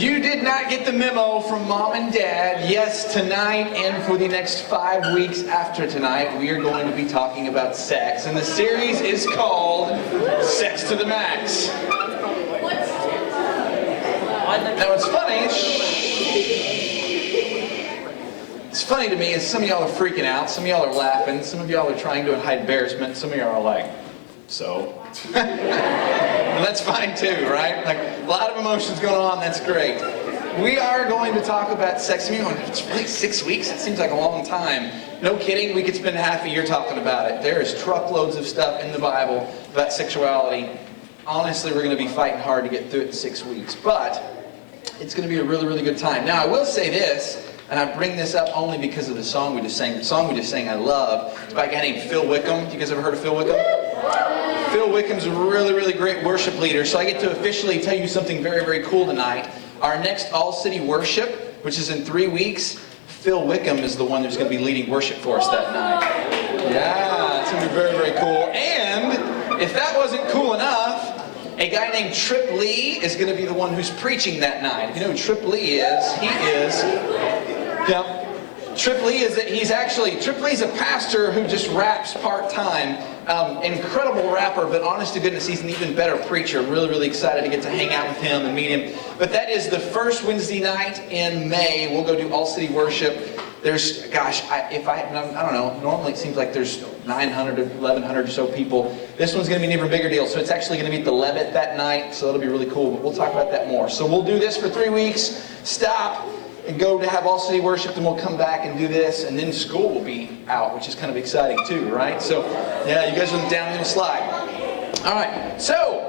If you did not get the memo from Mom and Dad, yes, tonight and for the next 5 weeks after tonight, we are going to be talking about sex. And the series is called Sex to the Max. Now it's funny. It's funny to me is some of y'all are freaking out, some of y'all are laughing, some of y'all are trying to hide embarrassment, some of y'all are like, so? And that's fine too, right? Like, a lot of emotions going on, that's great. We are going to talk about sex. I mean, it's really 6 weeks? It seems like a long time. No kidding, we could spend half a year talking about it. There is truckloads of stuff in the Bible about sexuality. Honestly, we're going to be fighting hard to get through it in 6 weeks, but it's going to be a really, really good time. Now, I will say this, and I bring this up only because of the song we just sang. The song we just sang I love. It's by a guy named Phil Wickham. You guys ever heard of Phil Wickham? Phil Wickham's a really, really great worship leader, so I get to officially tell you something very, very cool tonight. Our next all-city worship, which is in 3 weeks, Phil Wickham is the one who's going to be leading worship for us that night. Yeah, it's going to be very, very cool. And if that wasn't cool enough, a guy named Trip Lee is going to be the one who's preaching that night. If you know who Trip Lee is, Trip Lee Trip Lee's a pastor who just raps part-time. Incredible rapper, but honest to goodness, he's an even better preacher. Really, really excited to get to hang out with him and meet him. But that is the first Wednesday night in May. We'll go do all-city worship. There's, gosh, I don't know, normally it seems like there's 900 or 1,100 or so people. This one's going to be an even bigger deal, so it's actually going to be at the Levitt that night, so it'll be really cool, but we'll talk about that more. So we'll do this for 3 weeks, stop, and go to have all-city worship, then we'll come back and do this, and then school will be out, which is kind of exciting too, right? So, yeah, you guys are on the downhill slide. All right, so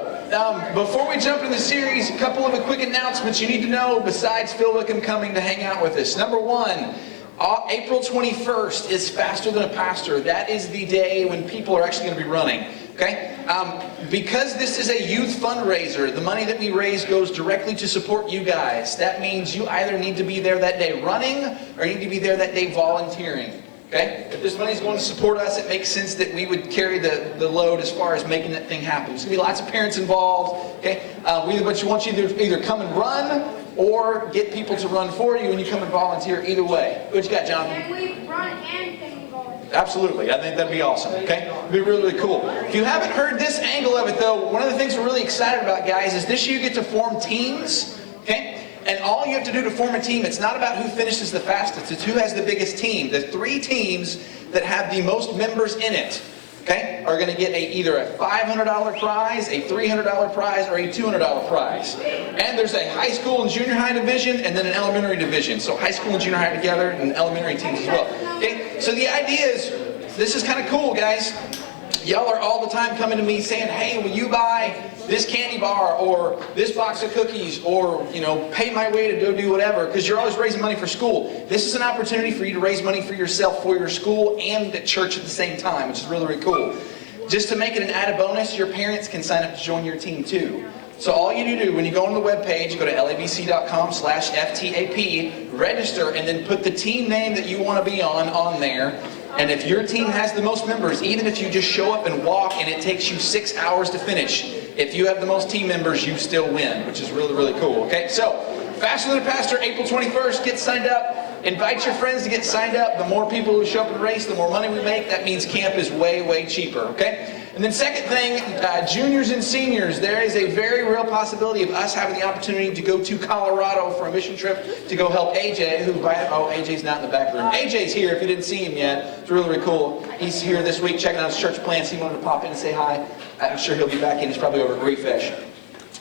before we jump into the series, a couple of quick announcements you need to know besides Phil Wickham coming to hang out with us. Number one, April 21st is Faster Than a Pastor. That is the day when people are actually going to be running. Okay? Because this is a youth fundraiser, the money that we raise goes directly to support you guys. That means you either need to be there that day running, or you need to be there that day volunteering. Okay? If this money is going to support us, it makes sense that we would carry the load as far as making that thing happen. There's going to be lots of parents involved. Okay? But we want you to either come and run, or get people to run for you, and you come and volunteer either way. What you got, Jonathan? Can we run and can we volunteer? Absolutely. I think that'd be awesome. Okay? It'd be really, really cool. If you haven't heard this angle of it, though, one of the things we're really excited about, guys, is this year you get to form teams. Okay? And all you have to do to form a team, it's not about who finishes the fastest. It's who has the biggest team. The 3 teams that have the most members in it, okay, are going to get either a $500 prize, a $300 prize, or a $200 prize. And there's a high school and junior high division, and then an elementary division. So high school and junior high together, and elementary teams as well. Okay, so the idea is, this is kind of cool, guys. Y'all are all the time coming to me saying, hey, will you buy this candy bar, or this box of cookies, or, you know, pay my way to go do whatever, because you're always raising money for school. This is an opportunity for you to raise money for yourself, for your school, and at church at the same time, which is really, really cool. Just to make it an added bonus, your parents can sign up to join your team too. So all you need to do, when you go on the webpage, go to labc.com/FTAP, register, and then put the team name that you want to be on there. And if your team has the most members, even if you just show up and walk and it takes you 6 hours to finish, if you have the most team members, you still win, which is really, really cool. Okay, so Faster Than a Pastor, April 21st, get signed up. Invite your friends to get signed up. The more people who show up and race, the more money we make. That means camp is way, way cheaper, okay? And then second thing, juniors and seniors, there is a very real possibility of us having the opportunity to go to Colorado for a mission trip to go help AJ, AJ's not in the back of the room. AJ's here, if you didn't see him yet. It's really, really cool. He's here this week checking out his church plans. He wanted to pop in and say hi. I'm sure he'll be back in. He's probably over at Refresh.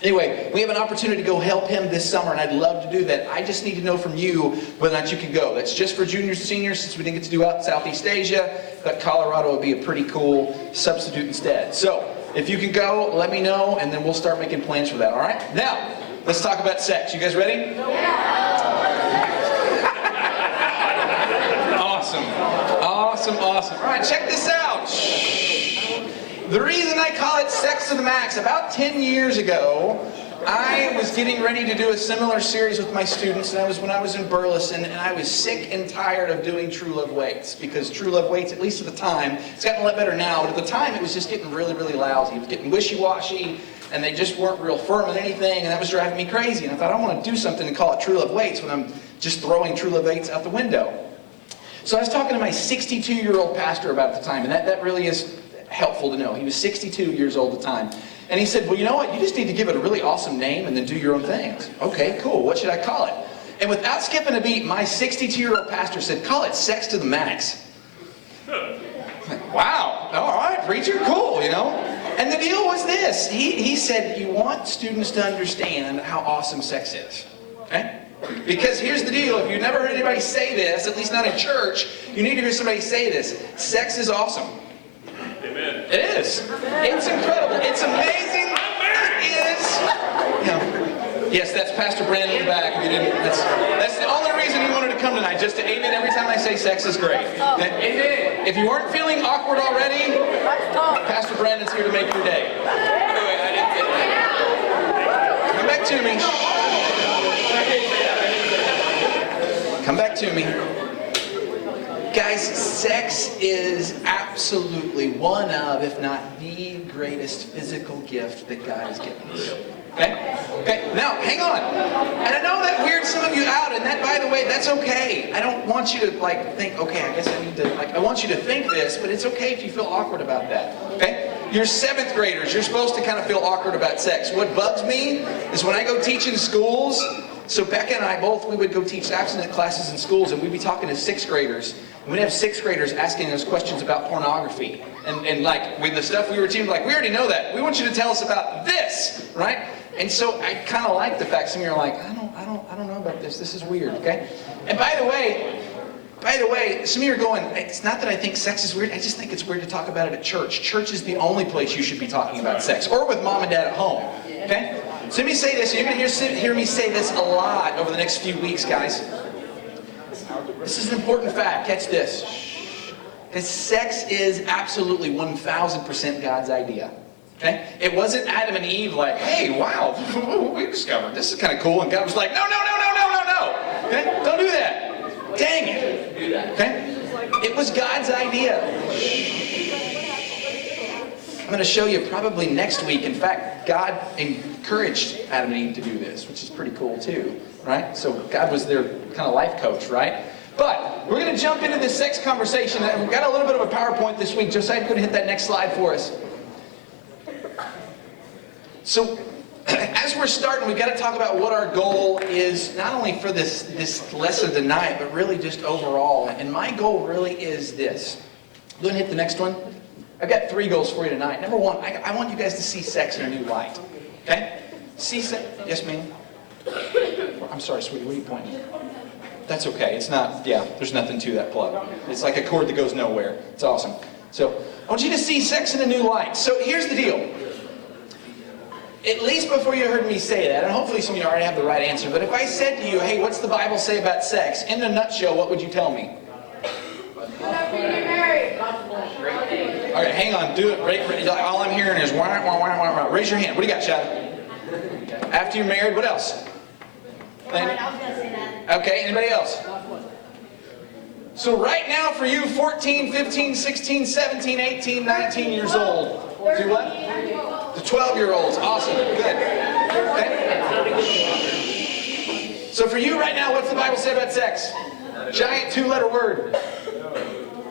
Anyway, we have an opportunity to go help him this summer, and I'd love to do that. I just need to know from you whether or not you can go. That's just for juniors and seniors, since we didn't get to do out in Southeast Asia, but Colorado would be a pretty cool substitute instead. So, if you can go, let me know, and then we'll start making plans for that, all right? Now, let's talk about sex. You guys ready? Yeah. Awesome. Awesome, awesome. All right, check this out. The reason I call it Sex to the Max, about 10 years ago, I was getting ready to do a similar series with my students, and that was when I was in Burleson, and I was sick and tired of doing True Love Waits, because True Love Waits, at least at the time, it's gotten a lot better now, but at the time it was just getting really, really lousy. It was getting wishy-washy, and they just weren't real firm on anything, and that was driving me crazy. And I thought, I want to do something and call it True Love Waits when I'm just throwing True Love Waits out the window. So I was talking to my 62-year-old pastor about it at the time, and that really is helpful to know. He was 62 years old at the time. And he said, well, you know what? You just need to give it a really awesome name and then do your own things. Okay, cool. What should I call it? And without skipping a beat, my 62-year-old pastor said, call it Sex to the Max. Like, wow. All right, preacher. Cool, you know. And the deal was this. He said, you want students to understand how awesome sex is. Okay? Because here's the deal. If you've never heard anybody say this, at least not in church, you need to hear somebody say this. Sex is awesome. Amen. It is. It's incredible. It's amazing. It is. You know, yes, that's Pastor Brandon in the back. If you didn't, that's the only reason he wanted to come tonight, just to amen every time I say sex is great. Amen. If you weren't feeling awkward already, Pastor Brandon's here to make your day. Come back to me. Come back to me. Guys, sex is absolutely one of, if not the greatest physical gift that God has given us. Okay? Okay, now, hang on. And I know that weirds some of you out, and that, by the way, that's okay. I don't want you to, think, okay, I guess I need to, I want you to think this, but it's okay if you feel awkward about that. Okay? You're 7th graders. You're supposed to kind of feel awkward about sex. What bugs me is when I go teach in schools. So Becca and I both, we would go teach abstinence classes in schools, and we'd be talking to 6th graders. And we'd have 6th graders asking us questions about pornography. And with the stuff we were teaching, we already know that. We want you to tell us about this, right? And so I kind of like the fact some of you are like, I don't know about this. This is weird, okay? And by the way, some of you are going, it's not that I think sex is weird. I just think it's weird to talk about it at church. Church is the only place you should be talking about sex, or with mom and dad at home, okay? So let me say this, and you're going to hear me say this a lot over the next few weeks, guys. This is an important fact. Catch this. Because sex is absolutely 1,000% God's idea. Okay? It wasn't Adam and Eve like, hey, wow, we discovered this is kind of cool. And God was like, no. Okay? Don't do that. Dang it. Okay? It was God's idea. I'm going to show you probably next week. In fact, God encouraged Adam and Eve to do this, which is pretty cool too, right? So God was their kind of life coach, right? But we're going to jump into this sex conversation. We've got a little bit of a PowerPoint this week. Josiah, could hit that next slide for us. So as we're starting, we've got to talk about what our goal is, not only for this lesson tonight, but really just overall. And my goal really is this. Go ahead and hit the next one. I've got 3 goals for you tonight. Number 1, I want you guys to see sex in a new light. Okay? See sex. Yes, ma'am? I'm sorry, sweetie. What are you pointing? That's okay. It's not, there's nothing to that plug. It's like a cord that goes nowhere. It's awesome. So, I want you to see sex in a new light. So, here's the deal. At least before you heard me say that, and hopefully some of you already have the right answer, but if I said to you, hey, what's the Bible say about sex? In a nutshell, what would you tell me? Whenever you get married. All right, hang on. Do it. All I'm hearing is wah, wah, wah, wah, wah. Raise your hand. What do you got, Chad? After you're married, what else? Okay, anybody else? So right now for you, 14, 15, 16, 17, 18, 19 years old. Do what? The 12-year-olds. Awesome. Good. Okay. So for you right now, what's the Bible say about sex? Giant 2-letter word.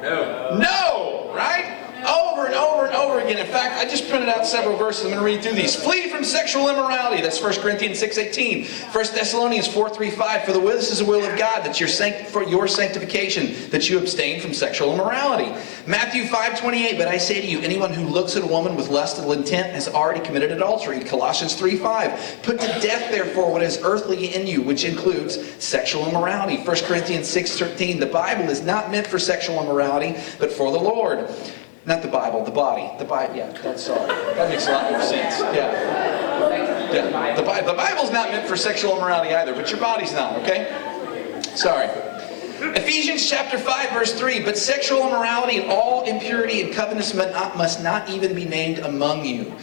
No, right? Over and over and over again. In fact, I just printed out several verses. I'm going to read through these. Flee from sexual immorality. That's 1 Corinthians 6:18. 1 Thessalonians 4:3-5. For this is the will of God, that for your sanctification, that you abstain from sexual immorality. Matthew 5:28. But I say to you, anyone who looks at a woman with lustful intent has already committed adultery. Colossians 3:5. Put to death, therefore, what is earthly in you, which includes sexual immorality. 1 Corinthians 6:13. The Bible is not meant for sexual immorality, but for the Lord. Not the Bible, the body. The Bible, that's sorry. That makes a lot more sense. The Bible's not meant for sexual immorality either, but your body's not, okay? Sorry. Ephesians chapter 5, verse 3. But sexual immorality and all impurity and covetousness must not even be named among you.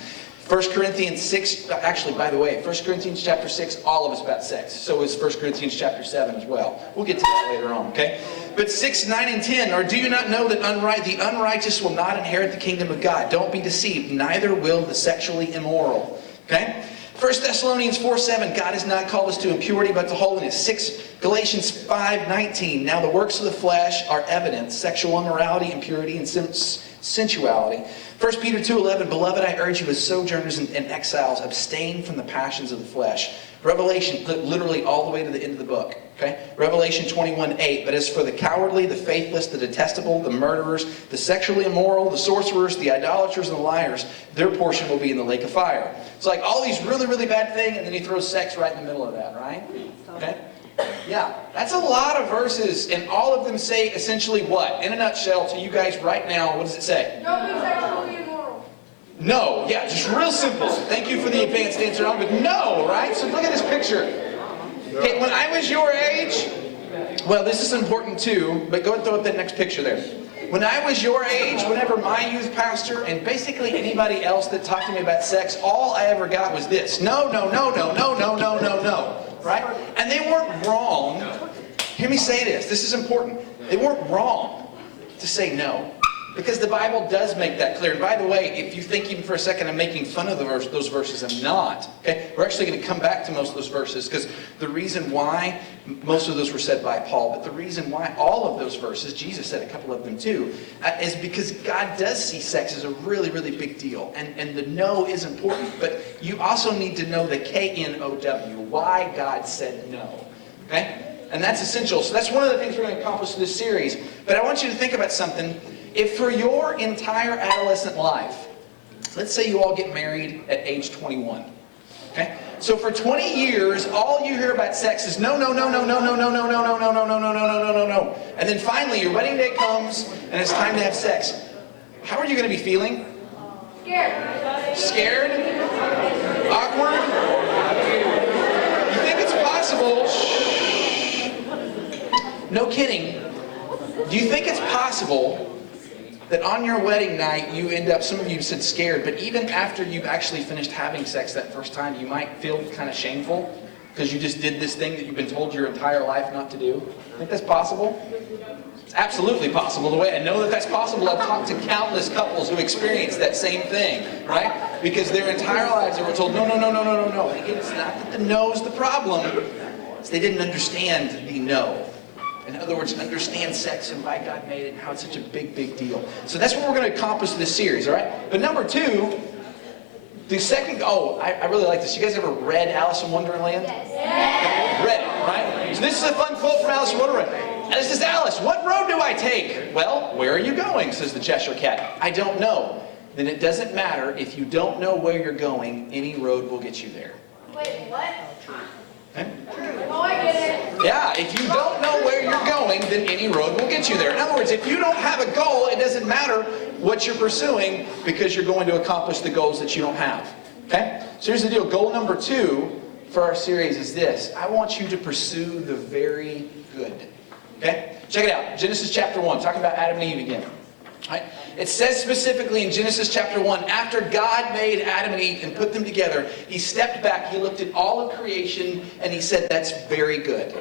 1 Corinthians 6, actually, by the way, 1 Corinthians chapter 6, all of it's about sex. So is 1 Corinthians chapter 7 as well. We'll get to that later on, okay? But 6, 9, and 10, or do you not know that the unrighteous will not inherit the kingdom of God? Don't be deceived, neither will the sexually immoral. Okay? 1 Thessalonians 4, 7, God has not called us to impurity but to holiness. 6, Galatians 5, 19, now the works of the flesh are evident, sexual immorality, impurity, and sensuality. 1 Peter 2:11, beloved, I urge you as sojourners and exiles, abstain from the passions of the flesh. Revelation, literally all the way to the end of the book. Okay? Revelation 21:8, but as for the cowardly, the faithless, the detestable, the murderers, the sexually immoral, the sorcerers, the idolaters, and the liars, their portion will be in the lake of fire. It's like all these really, really bad things, and then he throws sex right in the middle of that, right? Okay? Yeah, that's a lot of verses, and all of them say essentially what? In a nutshell, to you guys right now, what does it say? Don't be sexually immoral. No, yeah, just real simple. Thank you for the advanced answer, but no, right? So look at this picture. Okay, when I was your age, well, this is important too, but go ahead and throw up that next picture there. When I was your age, whenever my youth pastor, and basically anybody else that talked to me about sex, all I ever got was this. No, no, no, no, no, no, no, no, no. Right? And they weren't wrong. Hear me say this. This is important. They weren't wrong to say no. Because the Bible does make that clear. And by the way, if you think even for a second I'm making fun of those verses, I'm not. Okay? We're actually going to come back to most of those verses, because the reason why most of those were said by Paul, but the reason why all of those verses, Jesus said a couple of them too, is because God does see sex as a really, really big deal. And the no is important, but you also need to know the K-N-O-W, why God said no. Okay? And that's essential. So that's one of the things we're going to accomplish in this series. But I want you to think about something. If for your entire adolescent life, let's say you all get married at age 21, okay? So for 20 years, all you hear about sex is no, no, no, no, no, no, no, no, no, no, no, no, no, no, no, no, no, no, no. And then finally your wedding day comes and it's time to have sex. How are you going to be feeling? Scared. Scared? Awkward? You think it's possible? Shh. No kidding. Do you think it's possible that on your wedding night you end up, some of you said scared, but even after you've actually finished having sex that first time, you might feel kind of shameful because you just did this thing that you've been told your entire life not to do? Think that's possible? It's absolutely possible. The way I know that that's possible, I've talked to countless couples who experienced that same thing, right? Because their entire lives they were told, no, no, no, no, no, no, no. And again, it's not that the no is the problem, it's they didn't understand the no. In other words, understand sex and why God made it and how it's such a big, big deal. So that's what we're going to accomplish in this series, all right? But number two, the second, I really like this. You guys ever read Alice in Wonderland? Yes. Read it, right? So this is a fun quote from Alice in Wonderland. And it says, Alice, what road do I take? Well, where are you going, says the Cheshire Cat. I don't know. Then it doesn't matter. If you don't know where you're going, any road will get you there. Wait, what? Okay? Oh, I get it. Yeah, if you don't know where you're going, then any road will get you there. In other words, if you don't have a goal, it doesn't matter what you're pursuing because you're going to accomplish the goals that you don't have. Okay? So here's the deal. Goal number 2 for our series is this. I want you to pursue the very good. Okay? Check it out. Genesis chapter 1, talking about Adam and Eve again. Right? It says specifically in Genesis chapter 1, after God made Adam and Eve and put them together, he stepped back, he looked at all of creation, and he said, that's very good.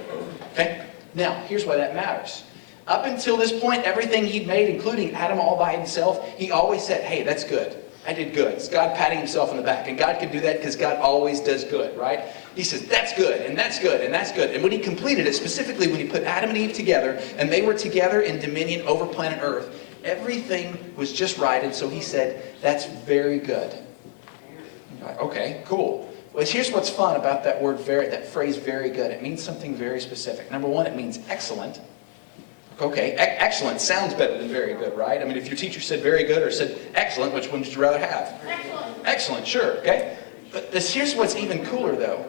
Okay? Now, here's why that matters. Up until this point, everything he'd made, including Adam all by himself, he always said, hey, that's good. I did good. It's God patting himself on the back. And God can do that because God always does good, right? He says, that's good, and that's good, and that's good. And when he completed it, specifically when he put Adam and Eve together, and they were together in dominion over planet Earth, everything was just right, and so he said, that's very good. You're like, okay, cool. Well, here's what's fun about that word, that phrase, very good. It means something very specific. Number one, it means excellent. Okay, excellent sounds better than very good, right? I mean, if your teacher said very good or said excellent, which one would you rather have? Excellent. Excellent, sure, okay? But here's what's even cooler, though.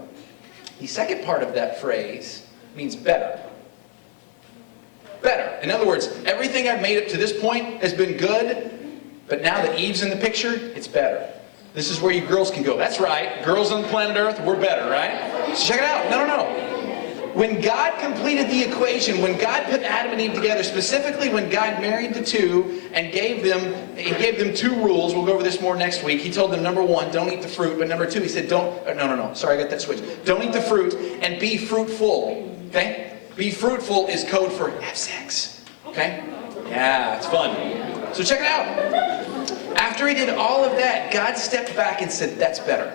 The second part of that phrase means better. Better. In other words, everything I've made up to this point has been good, but now that Eve's in the picture, it's better. This is where you girls can go. That's right. Girls on planet Earth, we're better, right? So check it out. No. When God completed the equation, when God put Adam and Eve together, specifically when God married the two and gave them two rules. We'll go over this more next week. He told them, number one, don't eat the fruit. But number two, he said, sorry, I got that switch. Don't eat the fruit and be fruitful. Okay? Be fruitful is code for have sex. Okay? Yeah, it's fun. So check it out. After he did all of that, God stepped back and said, that's better.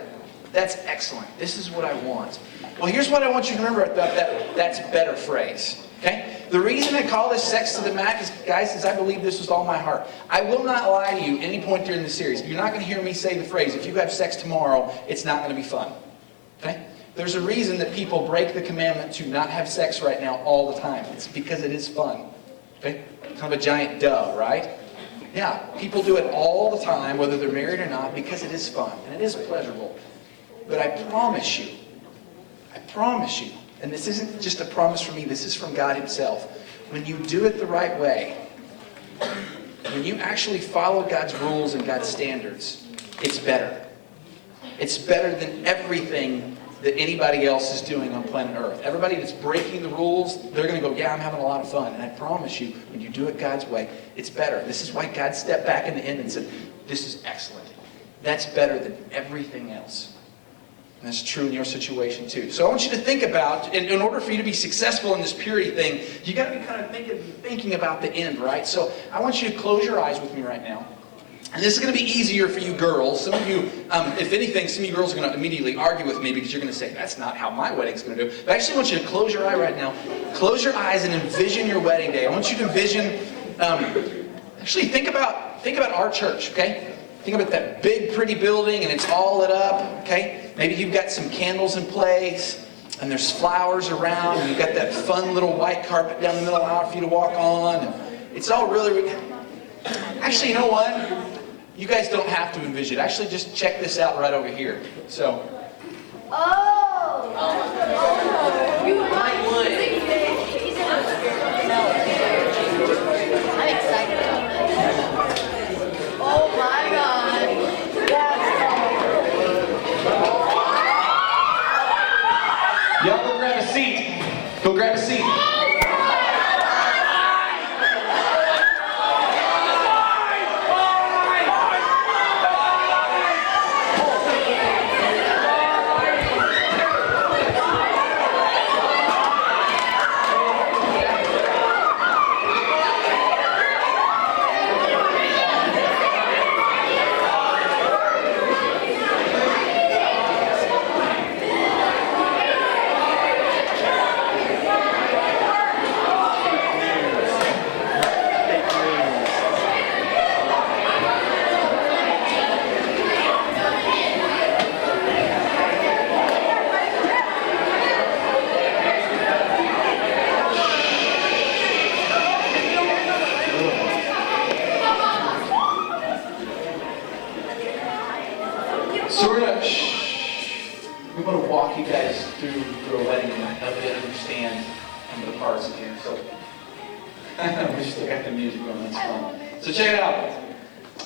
That's excellent. This is what I want. Well, here's what I want you to remember about that "that's better" phrase. Okay? The reason I call this sex to the max, guys, is I believe this with all my heart. I will not lie to you at any point during the series. You're not going to hear me say the phrase, if you have sex tomorrow, it's not going to be fun. Okay? There's a reason that people break the commandment to not have sex right now all the time. It's because it is fun. Okay? Kind of a giant duh, right? Yeah, people do it all the time, whether they're married or not, because it is fun and it is pleasurable. But I promise you, and this isn't just a promise from me, this is from God himself. When you do it the right way, when you actually follow God's rules and God's standards, it's better. It's better than everything that anybody else is doing on planet Earth. Everybody that's breaking the rules, they're going to go, yeah, I'm having a lot of fun. And I promise you, when you do it God's way, it's better. This is why God stepped back in the end and said, this is excellent. That's better than everything else. And that's true in your situation too. So I want you to think about, in order for you to be successful in this purity thing, you got to be kind of thinking about the end, right? So I want you to close your eyes with me right now. And this is going to be easier for you girls. Some of you, if anything, some of you girls are going to immediately argue with me because you're going to say, that's not how my wedding's going to do. But I actually want you to close your eye right now. Close your eyes and envision your wedding day. I want you to envision, actually think about our church, okay? Think about that big, pretty building, and it's all lit up, okay? Maybe you've got some candles in place, and there's flowers around, and you've got that fun little white carpet down the middle of the aisle for you to walk on. And it's all really... Actually, you know what? You guys don't have to envision it. Actually, just check this out right over here. So... You might would. I'm excited about this. Oh my God. Y'all go grab a seat. Go grab a seat. So we're going to walk you guys through a wedding tonight, help you understand some of the parts of here. So we still got the music going, that's fun. So check it out.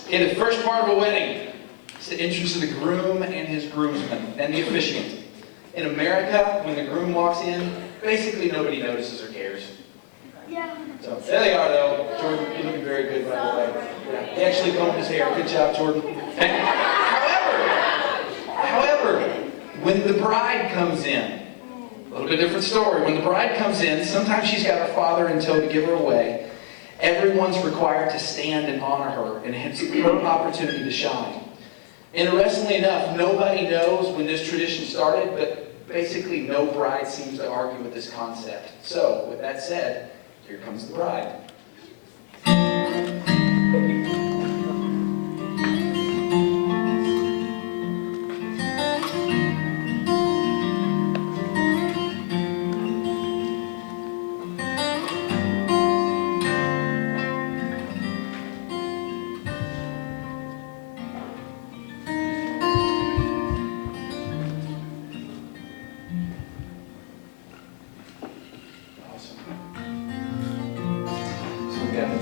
In the first part of a wedding, it's the entrance of the groom and his groomsmen and the officiant. In America, when the groom walks in, basically nobody notices or cares. Yeah. So there they are, though. Jordan, you're looking very good, by the way. Yeah. He actually combed his hair. Good job, Jordan. However, when the bride comes in, a little bit different story. When the bride comes in, sometimes she's got her father in tow to give her away. Everyone's required to stand and honor her, and it's her opportunity to shine. Interestingly enough, nobody knows when this tradition started, but basically no bride seems to argue with this concept. So, with that said, here comes the bride.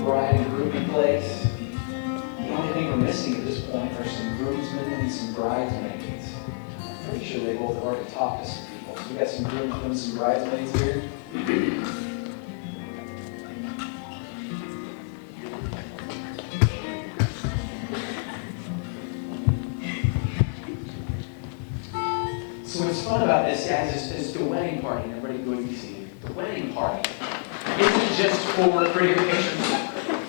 Bride and groom in place. The only thing we're missing at this point are some groomsmen and some bridesmaids. I'm pretty sure they both already talked to some people. We got some grooms and some bridesmaids here. So what's fun about this, guys, is the wedding party. And everybody go to be seated. The wedding party isn't just for pretty pictures.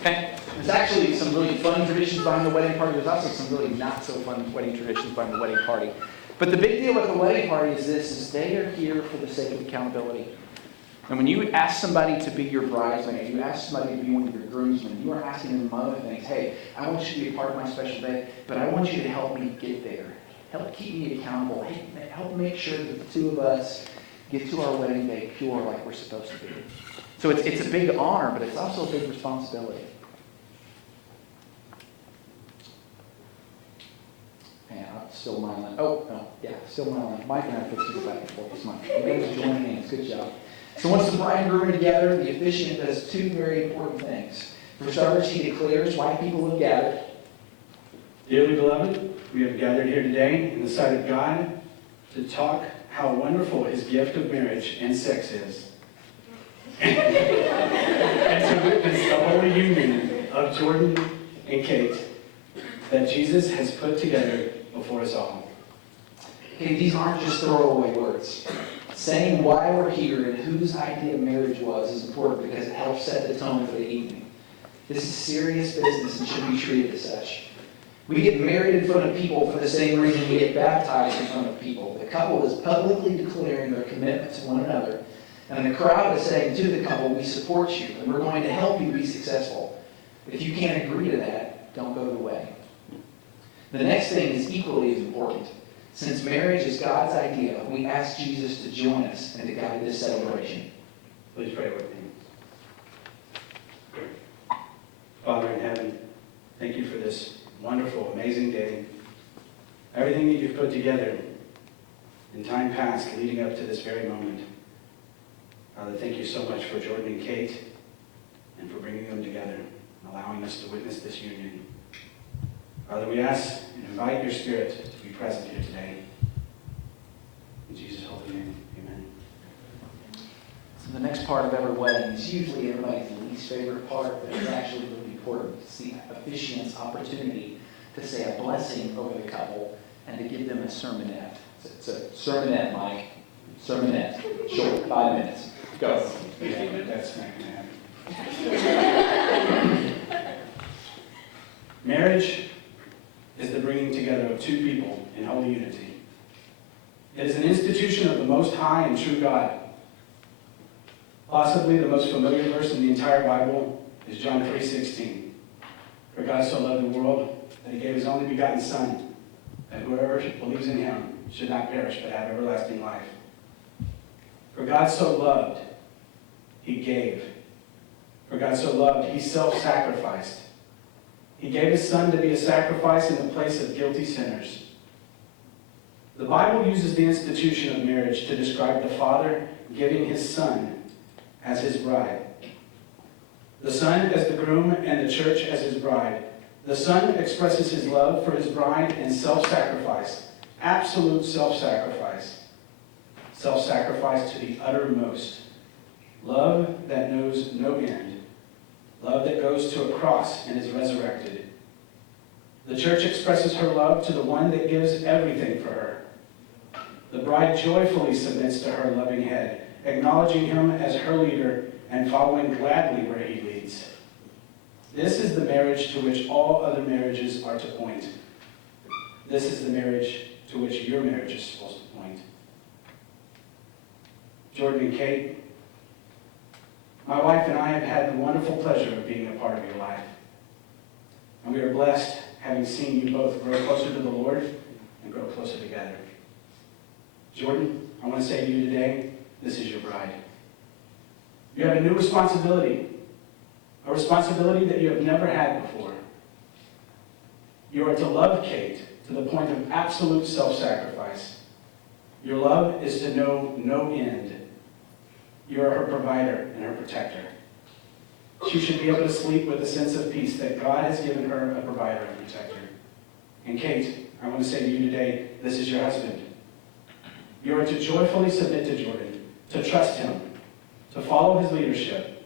Okay? There's actually some really fun traditions behind the wedding party. There's also some really not so fun wedding traditions behind the wedding party. But the big deal with the wedding party is this, is they are here for the sake of accountability. And when you ask somebody to be your bridesmaid, you ask somebody to be one of your groomsmen, you are asking them among other things, hey, I want you to be a part of my special day, but I want you to help me get there. Help keep me accountable. Hey, help make sure that the two of us get to our wedding day pure like we're supposed to be. So it's a big honor, but it's also a big responsibility. And I'm still my line. Oh, no, yeah, still my line. Mike and I fixed to go back and forth this month. You guys join hands. Good job. So once the bride and groom are together, the officiant does two very important things. For starters, he declares why people have gathered. Dearly beloved, we have gathered here today in the sight of God to talk how wonderful his gift of marriage and sex is. And to witness the holy union of Jordan and Kait that Jesus has put together before us all. Okay, these aren't just throwaway words. Saying why we're here and whose idea of marriage was is important because it helps set the tone for the evening. This is serious business and should be treated as such. We get married in front of people for the same reason we get baptized in front of people. The couple is publicly declaring their commitment to one another, and the crowd is saying to the couple, we support you, and we're going to help you be successful. If you can't agree to that, don't go to the wedding. The next thing is equally as important. Since marriage is God's idea, we ask Jesus to join us and to guide this celebration. Please pray with me. Father in heaven, thank you for this wonderful, amazing day. Everything that you've put together in time past leading up to this very moment. Father, thank you so much for Jordan and Kait and for bringing them together and allowing us to witness this union. Father, we ask and invite your Spirit to be present here today. In Jesus' holy name, amen. So the next part of every wedding is usually everybody's least favorite part, but it's actually really important. It's the officiant's opportunity to say a blessing over the couple and to give them a sermonette. It's a sermonette, Mike. Sermonette. Short, 5 minutes. Go. Yeah, that's not going to happen. Marriage is the bringing together of two people in holy unity. It is an institution of the Most High and true God. Possibly the most familiar verse in the entire Bible is John 3:16. For God so loved the world that he gave his only begotten Son, that whoever believes in him should not perish but have everlasting life. For God so loved, he gave. For God so loved, he self-sacrificed. He gave his Son to be a sacrifice in the place of guilty sinners. The Bible uses the institution of marriage to describe the Father giving his Son as his bride. The Son as the groom and the church as his bride. The Son expresses his love for his bride in self-sacrifice, absolute self-sacrifice. Self-sacrifice to the uttermost. Love that knows no end. Love that goes to a cross and is resurrected. The church expresses her love to the one that gives everything for her. The bride joyfully submits to her loving head, acknowledging him as her leader and following gladly where he leads. This is the marriage to which all other marriages are to point. This is the marriage to which your marriage is supposed to point. Jordan and Kait, my wife and I have had the wonderful pleasure of being a part of your life. And we are blessed having seen you both grow closer to the Lord and grow closer together. Jordan, I want to say to you today, this is your bride. You have a new responsibility, a responsibility that you have never had before. You are to love Kait to the point of absolute self-sacrifice. Your love is to know no end. You are her provider and her protector. She should be able to sleep with a sense of peace that God has given her a provider and protector. And Kait, I want to say to you today, this is your husband. You are to joyfully submit to Jordan, to trust him, to follow his leadership.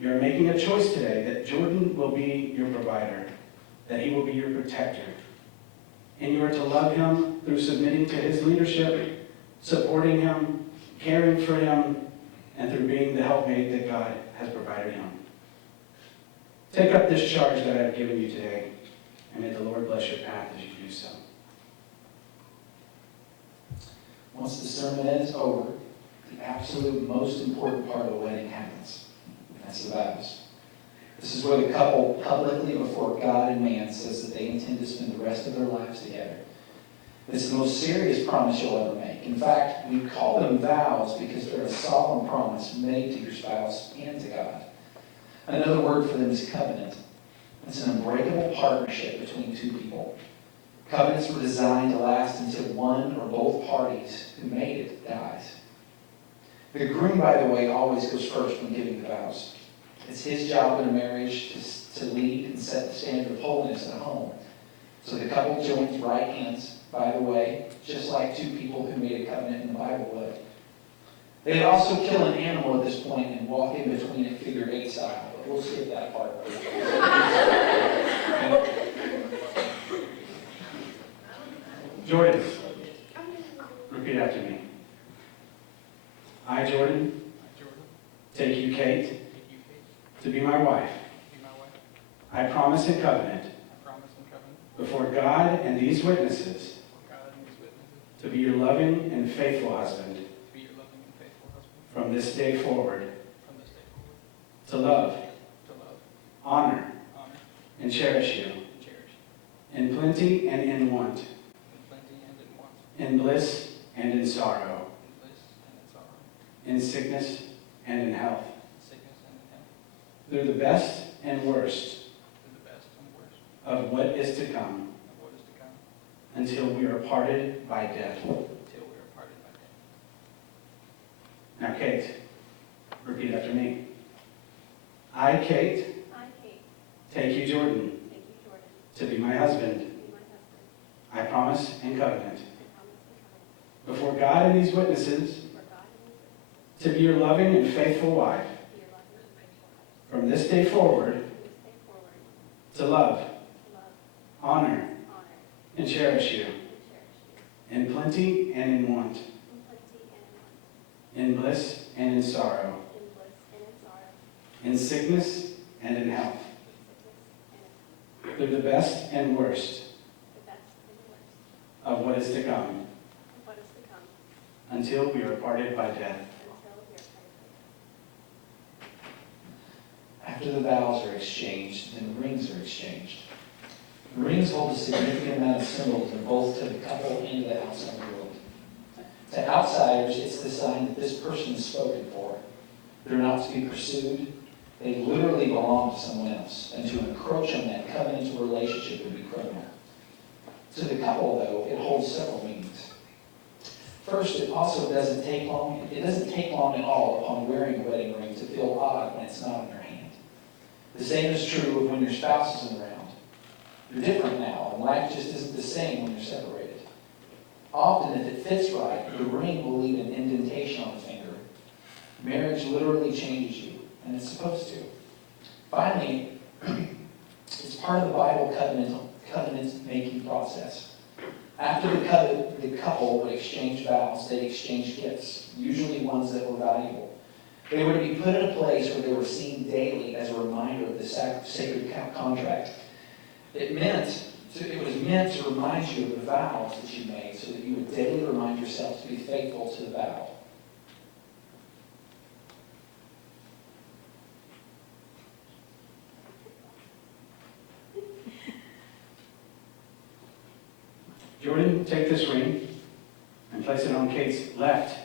You are making a choice today that Jordan will be your provider, that he will be your protector. And you are to love him through submitting to his leadership, supporting him, caring for him, and through being the helpmate that God has provided him. Take up this charge that I have given you today, and may the Lord bless your path as you do so. Once the sermon is over, the absolute most important part of the wedding happens. And that's the vows. This is where the couple publicly before God and man says that they intend to spend the rest of their lives together. It's the most serious promise you'll ever make. In fact, we call them vows because they're a solemn promise made to your spouse and to God. Another word for them is covenant. It's an unbreakable partnership between two people. Covenants were designed to last until one or both parties who made it dies. The groom, by the way, always goes first when giving the vows. It's his job in a marriage to lead and set the standard of holiness in a home. So the couple joins right hands, by the way, just like two people who made a covenant in the Bible would. They'd also kill an animal at this point and walk in between it figure 8 style, but we'll skip that part. Jordan, repeat after me. I, Jordan, take you, Kait, to be my wife. I promise in covenant before God and these witnesses to be your loving and faithful husband from this day forward, to love, honor, and cherish you in plenty and in want, in bliss and in sorrow, in sickness and in health, through the best and worst of what is to come, until we are parted by death. Now, Kait, repeat after me. I, Kait, take you, Jordan, to be my husband. I promise and covenant before God and these witnesses to be your loving and faithful wife from this day forward, to love, honor, and cherish you in plenty and in want, in bliss and in sorrow, in sickness and in health, through the best and worst of what is to come, until we are parted by death. After the vows are exchanged, then rings are exchanged. The rings hold a significant amount of symbolism both to the couple and to the outside world. To outsiders, it's the sign that this person is spoken for. They're not to be pursued. They literally belong to someone else, and to encroach on that covenantal relationship would be criminal. To the couple, though, it holds several meanings. First, it also doesn't take long. It doesn't take long at all upon wearing a wedding ring to feel odd when it's not in your hand. The same is true of when your spouse isn't around. You're different now, and life just isn't the same when you're separated. Often, if it fits right, the ring will leave an indentation on the finger. Marriage literally changes you, and it's supposed to. Finally, it's part of the Bible covenant-making process. After the couple would exchange vows, they'd exchange gifts, usually ones that were valuable. They were to be put in a place where they were seen daily as a reminder of the sacred contract. It was meant to remind you of the vows that you made so that you would daily remind yourself to be faithful to the vow. Jordan, take this ring and place it on Kait's left.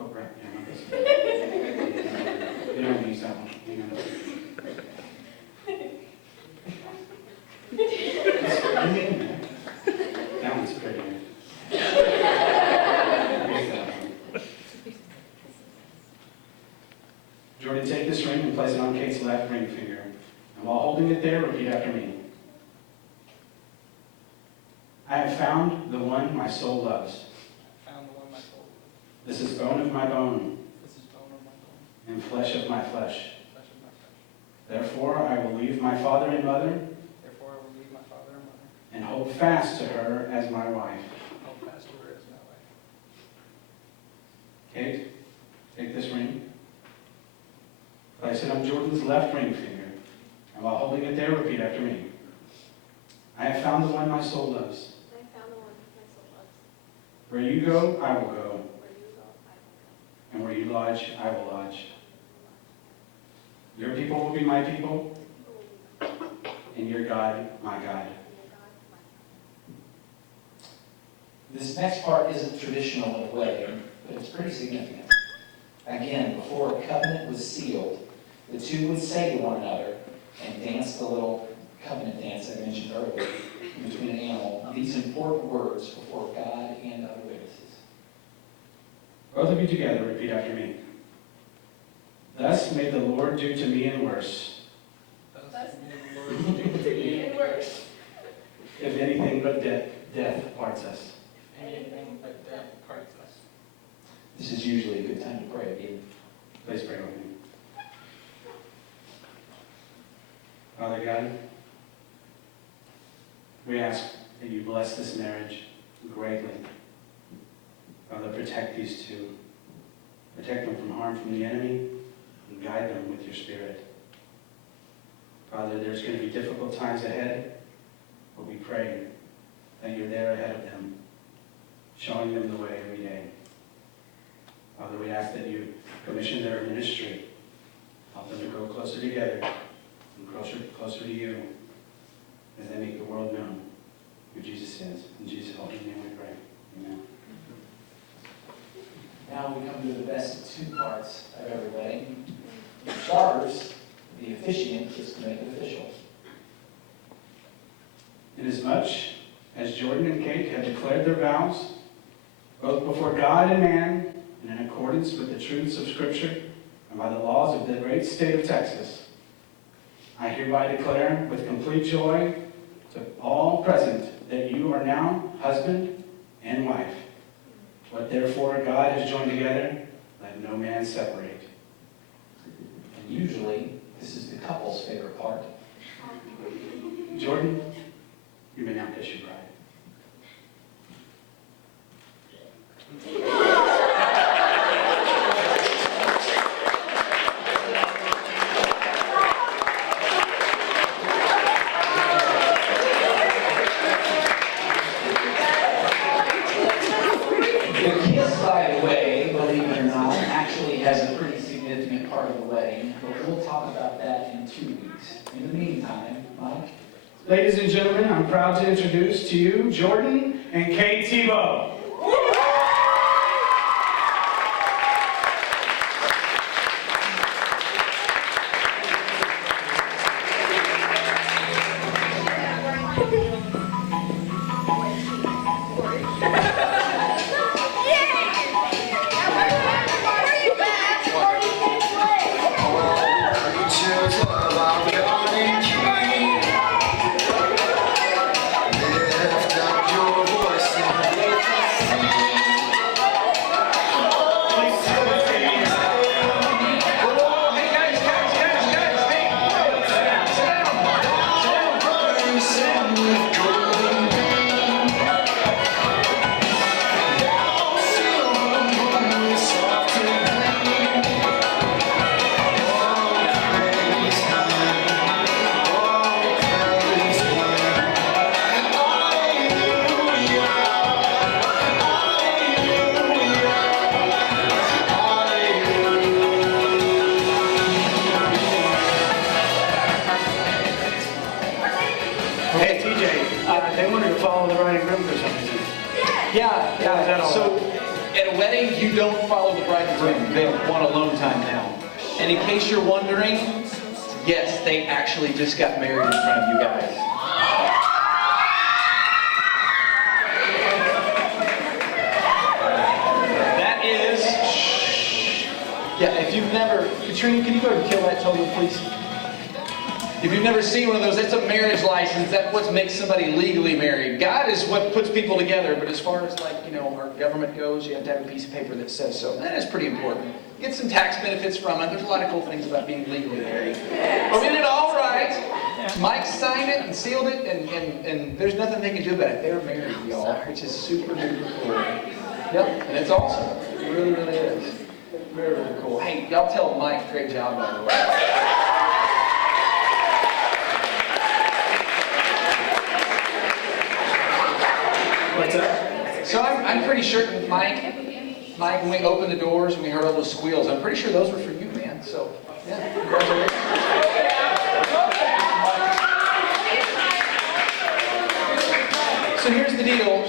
Oh, right. Yeah, not this one. You don't use that one. That one's pretty. Jordan, take this ring and place it on Kait's left ring finger. And while holding it there, repeat after me. I have found the one my soul loves. This is bone of my bone This is bone of my bone, and flesh of my flesh. flesh of my flesh. Therefore I will leave my father and mother Therefore I will leave my father and mother, and hold fast to her as my wife. and hold fast to her as my wife. Kate, take this ring. Place it on Jordan's left ring finger, and while holding it there, repeat after me. I have found the one my soul loves. I found the one my soul loves. Where you go, I will go, Where you go, I will go. and where you lodge, I will lodge. Your people will be my people, People will be and your God, my God. my God, my This next part isn't traditional in a wedding, but it's pretty significant. Again, before a covenant was sealed, the two would say to one another and dance the little covenant dance I mentioned earlier between an animal, these important words before God and other witnesses. Both of you together, repeat after me. Thus may the Lord do to me and worse, Thus Thus may the Lord do to me and worse. if anything but death parts us. anything but death parts us. This is usually a good time to pray again. Please pray with me. Father God, we ask that you bless this marriage greatly. Father, protect these two. Protect them from harm from the enemy and guide them with your Spirit. Father, there's going to be difficult times ahead, but we pray that you're there ahead of them, showing them the way every day. Father, we ask that you commission their ministry, help them to grow closer together and closer to you as they make the world known who Jesus is. In Jesus' holy name we pray. Amen. Now we come to the best of two parts of every wedding. The starters, the officiant, is to make it official. Inasmuch as Jordan and Kait have declared their vows, both before God and man, and in accordance with the truths of Scripture and by the laws of the great state of Texas, I hereby declare with complete joy to all present that you are now husband and wife. What therefore God has joined together, let no man separate. And usually, this is the couple's favorite part. Jordan, you may now kiss your bride. The kiss, by the way, believe it or not, actually has a pretty significant part of the wedding, but we'll talk about that in 2 weeks. In the meantime, Mike? Ladies and gentlemen, I'm proud to introduce to you Jordan and Kait Tebow. Hey, TJ, they wanted to follow the bride and groom for some reason. Yeah. So at a wedding, you don't follow the bride and groom. They want alone time now. And in case you're wondering, yes, they actually just got married in front of you guys. That is. Yeah, if you've never, Katrina, can you go ahead and kill that total, please? If you've never seen one of those, that's a marriage license. That's what makes somebody legally married. God is what puts people together, but as far as our government goes, you have to have a piece of paper that says so. That is pretty important. Get some tax benefits from it. There's a lot of cool things about being legally married. But we did it all right. Mike signed it and sealed it, and there's nothing they can do about it. They're married, y'all, which is super duper cool. Yep, and it's awesome. It really, really is. Very, very cool. Hey, y'all tell Mike, great job, by the way. What's up? So I'm pretty sure that Mike, when we opened the doors and we heard all those squeals, I'm pretty sure those were for you, man. So, yeah, congratulations. So here's the deal.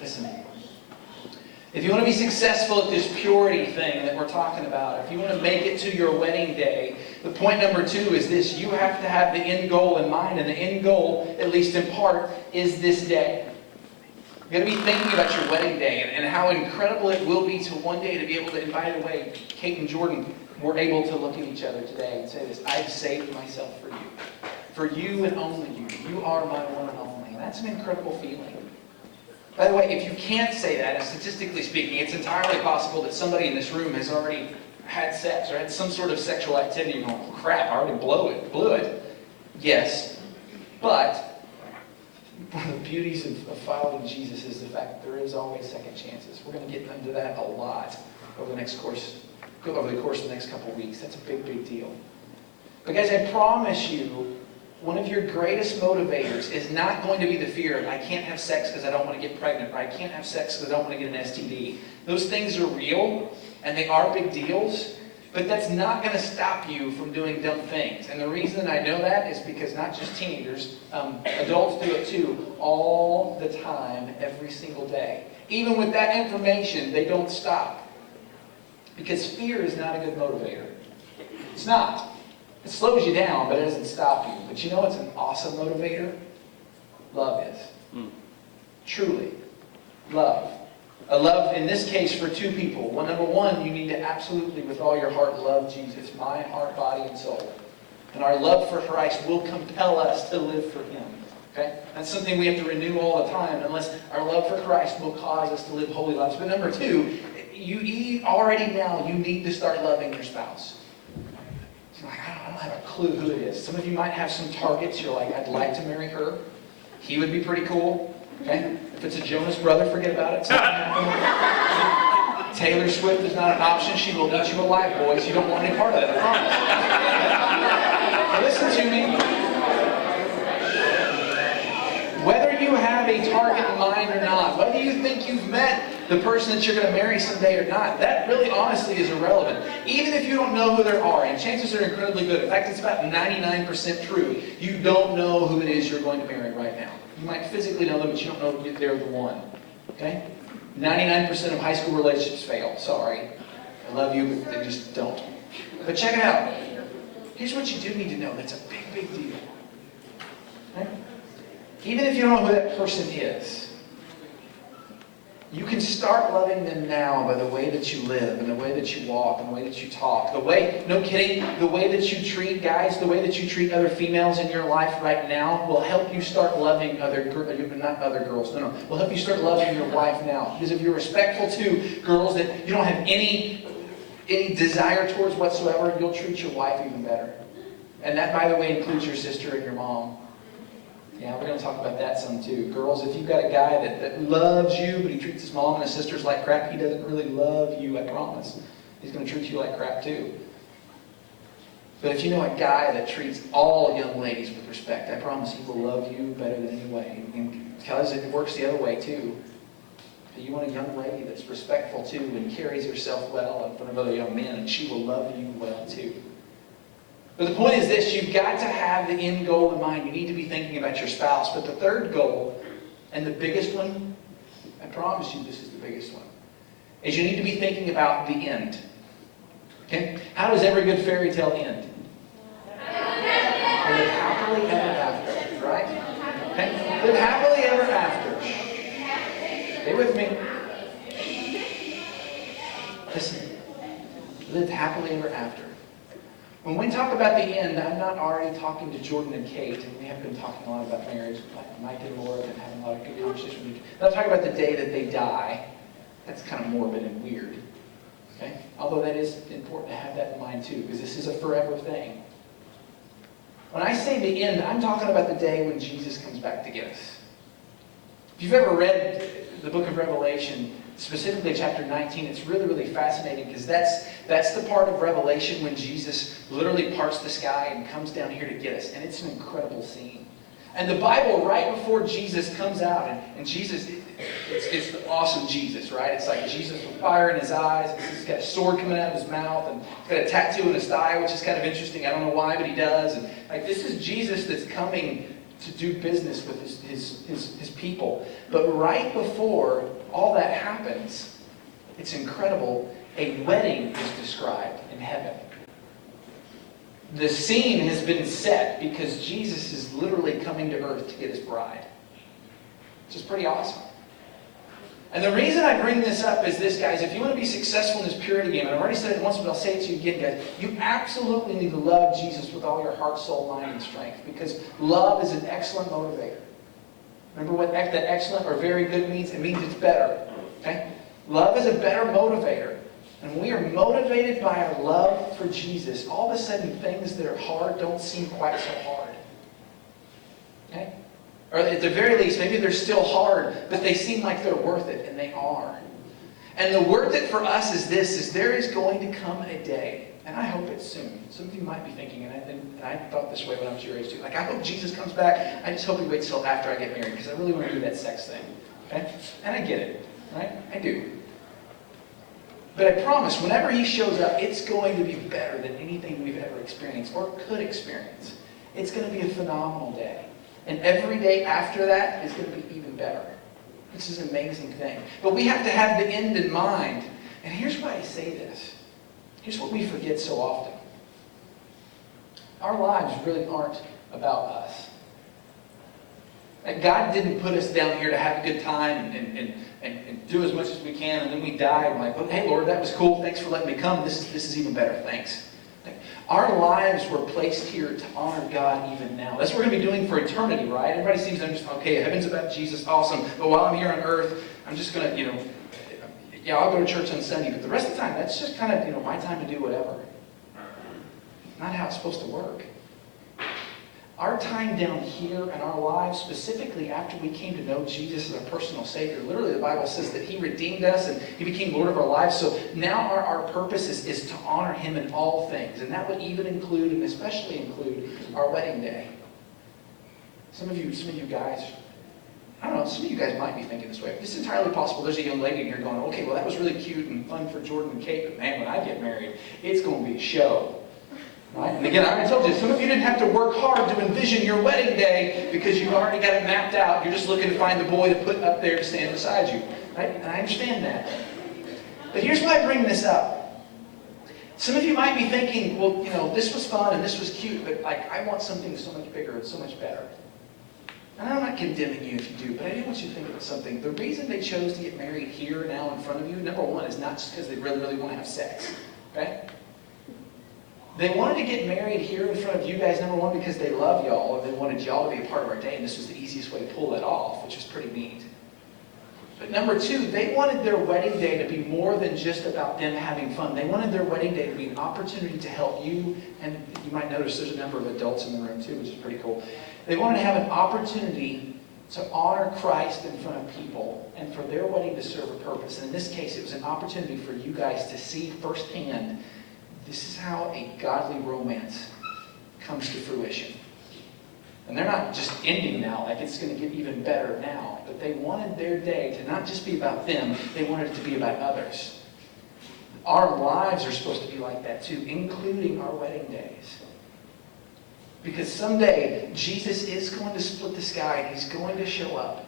Listen. If you want to be successful at this purity thing that we're talking about, if you want to make it to your wedding day, the point number 2 is this. You have to have the end goal in mind, and the end goal, at least in part, is this day. You've got to be thinking about your wedding day and how incredible it will be to one day to be able to, and by the way, Kait and Jordan were able to look at each other today and say this, I've saved myself for you. For you and only you. You are my one and only. And that's an incredible feeling. By the way, if you can't say that, and statistically speaking, it's entirely possible that somebody in this room has already had sex or had some sort of sexual activity. You're going, oh, crap, I already blew it. Yes, but one of the beauties of following Jesus is the fact that there is always second chances. We're going to get into that a lot over the course of the next couple of weeks. That's a big, big deal. But guys, I promise you, one of your greatest motivators is not going to be the fear of, I can't have sex because I don't want to get pregnant, or I can't have sex because I don't want to get an STD. Those things are real, and they are big deals, but that's not going to stop you from doing dumb things. And the reason that I know that is because not just teenagers, adults do it too, all the time, every single day. Even with that information, they don't stop. Because fear is not a good motivator. It's not. It slows you down, but it doesn't stop you. But you know what's an awesome motivator? Love is. Truly. Love. A love, in this case, for 2 people. Well, number 1, you need to absolutely, with all your heart, love Jesus. Mind, heart, body, and soul. And our love for Christ will compel us to live for Him. Okay? That's something we have to renew all the time, unless our love for Christ will cause us to live holy lives. But number 2, already now, you need to start loving your spouse. You're like, I don't have a clue who it is. Some of you might have some targets. You're like, I'd like to marry her. He would be pretty cool. Okay? If it's a Jonas brother, forget about it. It's not gonna happen. Taylor Swift is not an option. She will eat you alive, boys. You don't want any part of that, I promise. Listen to me. Whether you have a target in mind or not, whether you think you've met the person that you're going to marry someday or not, that really honestly is irrelevant. Even if you don't know who they are, and chances are incredibly good. In fact, it's about 99% true. You don't know who it is you're going to marry right now. You might physically know them, but you don't know if they're the one. Okay? 99% of high school relationships fail. Sorry. I love you, but they just don't. But check it out. Here's what you do need to know. That's a big, big deal. Okay? Even if you don't know who that person is, you can start loving them now by the way that you live, and the way that you walk, and the way that you talk. The way, no kidding, the way that you treat guys, the way that you treat other females in your life right now will help you start loving will help you start loving your wife now. Because if you're respectful to girls that you don't have any desire towards whatsoever, you'll treat your wife even better. And that, by the way, includes your sister and your mom. Yeah, we're going to talk about that some too. Girls, if you've got a guy that loves you, but he treats his mom and his sisters like crap, he doesn't really love you, I promise. He's going to treat you like crap too. But if you know a guy that treats all young ladies with respect, I promise he will love you better than any way. And because it works the other way too. You want a young lady that's respectful too and carries herself well in front of other young men, and she will love you well too. But the point is this, you've got to have the end goal in mind. You need to be thinking about your spouse. But the third goal, and the biggest one, I promise you this is the biggest one, is you need to be thinking about the end. Okay? How does every good fairy tale end? Live happily ever after, right? Okay? Live happily ever after. Stay with me. Listen. Live happily ever after. When we talk about the end, I'm not already talking to Jordan and Kait, and we have been talking a lot about marriage, like Mike and Laura, and having a lot of good conversations with you. I'm not talking about the day that they die. That's kind of morbid and weird. Okay? Although that is important to have that in mind too, because this is a forever thing. When I say the end, I'm talking about the day when Jesus comes back to get us. If you've ever read the book of Revelation, specifically chapter 19, it's really, really fascinating because that's the part of Revelation when Jesus literally parts the sky and comes down here to get us. And it's an incredible scene. And the Bible, right before Jesus comes out, and Jesus, it's the awesome Jesus, right? It's like Jesus with fire in his eyes. He's got a sword coming out of his mouth, and he's got a tattoo in his thigh, which is kind of interesting. I don't know why, but he does. And like, this is Jesus that's coming to do business with his people. But right before all that happens, it's incredible, a wedding is described in heaven. The scene has been set because Jesus is literally coming to earth to get his bride. Which is pretty awesome. And the reason I bring this up is this, guys. If you want to be successful in this purity game, and I've already said it once, but I'll say it to you again, guys. You absolutely need to love Jesus with all your heart, soul, mind, and strength. Because love is an excellent motivator. Remember what that excellent or very good means? It means it's better. Okay? Love is a better motivator. And when we are motivated by our love for Jesus, all of a sudden things that are hard don't seem quite so hard. Okay? Or at the very least, maybe they're still hard, but they seem like they're worth it, and they are. And the worth it for us is this, is there is going to come a day, and I hope it's soon. Some of you might be thinking, and I felt this way when I was your age too, like, I hope Jesus comes back. I just hope he waits till after I get married, because I really want to do that sex thing. Okay? And I get it. Right? I do. But I promise, whenever he shows up, it's going to be better than anything we've ever experienced or could experience. It's going to be a phenomenal day. And every day after that is going to be even better. This is an amazing thing. But we have to have the end in mind. And here's why I say this. Here's what we forget so often. Our lives really aren't about us. Like, God didn't put us down here to have a good time and do as much as we can, and then we die, and we're like, oh, hey, Lord, that was cool. Thanks for letting me come. This is even better. Thanks. Our lives were placed here to honor God even now. That's what we're going to be doing for eternity, right? Everybody seems to understand, okay, heaven's about Jesus, awesome. But while I'm here on earth, I'm just going to, yeah, I'll go to church on Sunday. But the rest of the time, that's just kind of, my time to do whatever. Not how it's supposed to work. Our time down here in our lives, specifically after we came to know Jesus as our personal Savior, literally the Bible says that he redeemed us and he became Lord of our lives. So now our purpose is to honor him in all things. And that would even include, and especially include, our wedding day. Some of you guys, I don't know, some of you guys might be thinking this way. It's entirely possible there's a young lady in here going, okay, well, that was really cute and fun for Jordan and Kait, but man, when I get married, it's going to be a show. Right? And again, I already told you, some of you didn't have to work hard to envision your wedding day because you've already got it mapped out. You're just looking to find the boy to put up there to stand beside you. Right? And I understand that. But here's why I bring this up. Some of you might be thinking, well, this was fun and this was cute, but I want something so much bigger and so much better. And I'm not condemning you if you do, but I do want you to think about something. The reason they chose to get married here now in front of you, number one, is not just because they really, really want to have sex. Okay? They wanted to get married here in front of you guys, number one, because they love y'all, and they wanted y'all to be a part of our day, and this was the easiest way to pull that off, which is pretty neat. But number two, they wanted their wedding day to be more than just about them having fun. They wanted their wedding day to be an opportunity to help you, and you might notice there's a number of adults in the room too, which is pretty cool. They wanted to have an opportunity to honor Christ in front of people, and for their wedding to serve a purpose. And in this case, it was an opportunity for you guys to see firsthand this is how a godly romance comes to fruition. And they're not just ending now, like it's going to get even better now. But they wanted their day to not just be about them, they wanted it to be about others. Our lives are supposed to be like that too, including our wedding days. Because someday, Jesus is going to split the sky and he's going to show up.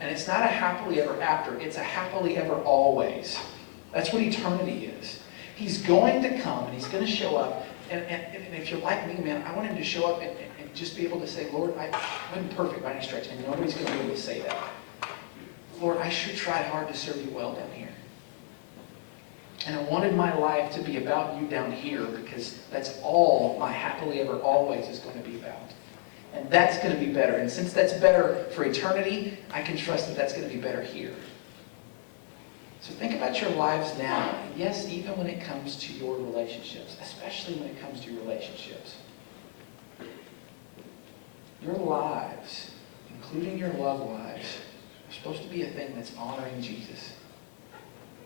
And it's not a happily ever after, it's a happily ever always. That's what eternity is. He's going to come and he's going to show up. And if you're like me, man, I want him to show up and just be able to say, Lord, I wasn't perfect by any stretch. And nobody's going to be able to say that. Lord, I sure tried hard to serve you well down here. And I wanted my life to be about you down here because that's all my happily ever always is going to be about. And that's going to be better. And since that's better for eternity, I can trust that that's going to be better here. So think about your lives now. And yes, even when it comes to your relationships, especially when it comes to your relationships. Your lives, including your love lives, are supposed to be a thing that's honoring Jesus.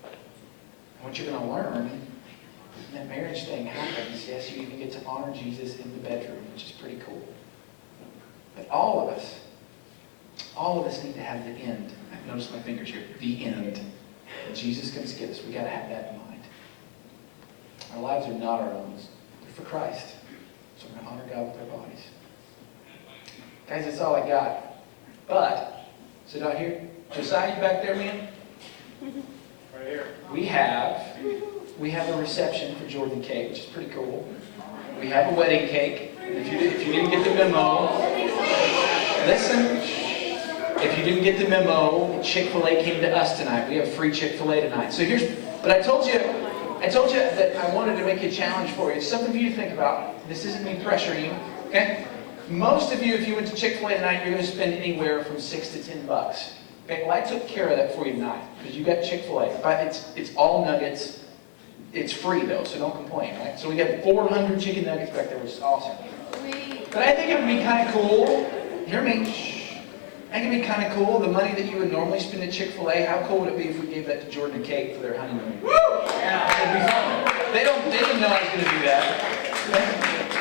And what you're going to learn when that marriage thing happens, yes, you even get to honor Jesus in the bedroom, which is pretty cool. But all of us need to have the end. I've noticed my fingers here. The end. When Jesus comes to get us, we've got to have that in mind. Our lives are not our own. They're for Christ. So we're going to honor God with our bodies. Guys, that's all I got. But, sit out here. Josiah, you back there, man? Right here. We have a reception for Jordan and Kait, which is pretty cool. We have a wedding cake. If you didn't get the memo, listen. If you didn't get the memo, Chick-fil-A came to us tonight. We have free Chick-fil-A tonight. So but I told you that I wanted to make a challenge for you. It's something for you to think about. This isn't me pressuring you, okay? Most of you, if you went to Chick-fil-A tonight, you're going to spend anywhere from $6 to $10. Okay, well, I took care of that for you tonight because you got Chick-fil-A. But it's all nuggets. It's free though, so don't complain, right? So we got 400 chicken nuggets back there, which is awesome. But I think it would be kind of cool. Hear me? I think it'd be kind of cool. The money that you would normally spend at Chick-fil-A, how cool would it be if we gave that to Jordan and Kait for their honeymoon? Woo! Yeah, it'd be fun. They didn't know I was going to do that.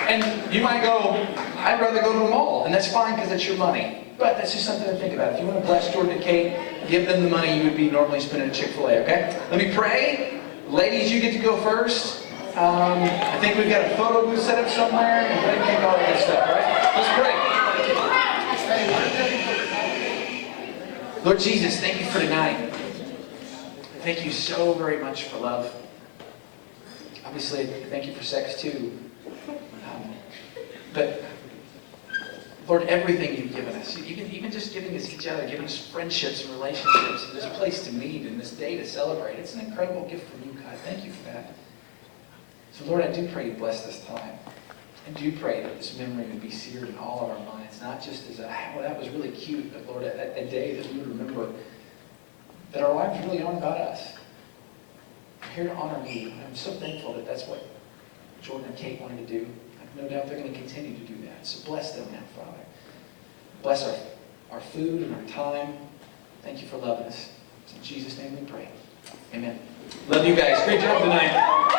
And you might go, I'd rather go to the mall, and that's fine because it's your money. But that's just something to think about. If you want to bless Jordan and Kait, give them the money you would be normally spending at Chick-fil-A, okay? Let me pray. Ladies, you get to go first. I think we've got a photo booth set up somewhere, and wedding cake, all that stuff, right? Let's pray. Lord Jesus, thank you for tonight. Thank you so very much for love. Obviously, thank you for sex too. But Lord, everything you've given us, even just giving us each other, giving us friendships and relationships, and this place to meet and this day to celebrate, it's an incredible gift from you, God. Thank you for that. So Lord, I do pray you bless this time. I do pray that this memory would be seared in all of our minds, not just as well, that was really cute, but Lord, a day that we would remember that our lives really aren't about us. We're here to honor you. And I'm so thankful that that's what Jordan and Kait wanted to do. I have no doubt they're going to continue to do that. So bless them now, Father. Bless our food and our time. Thank you for loving us. In Jesus' name we pray. Amen. Love you guys. Great job tonight.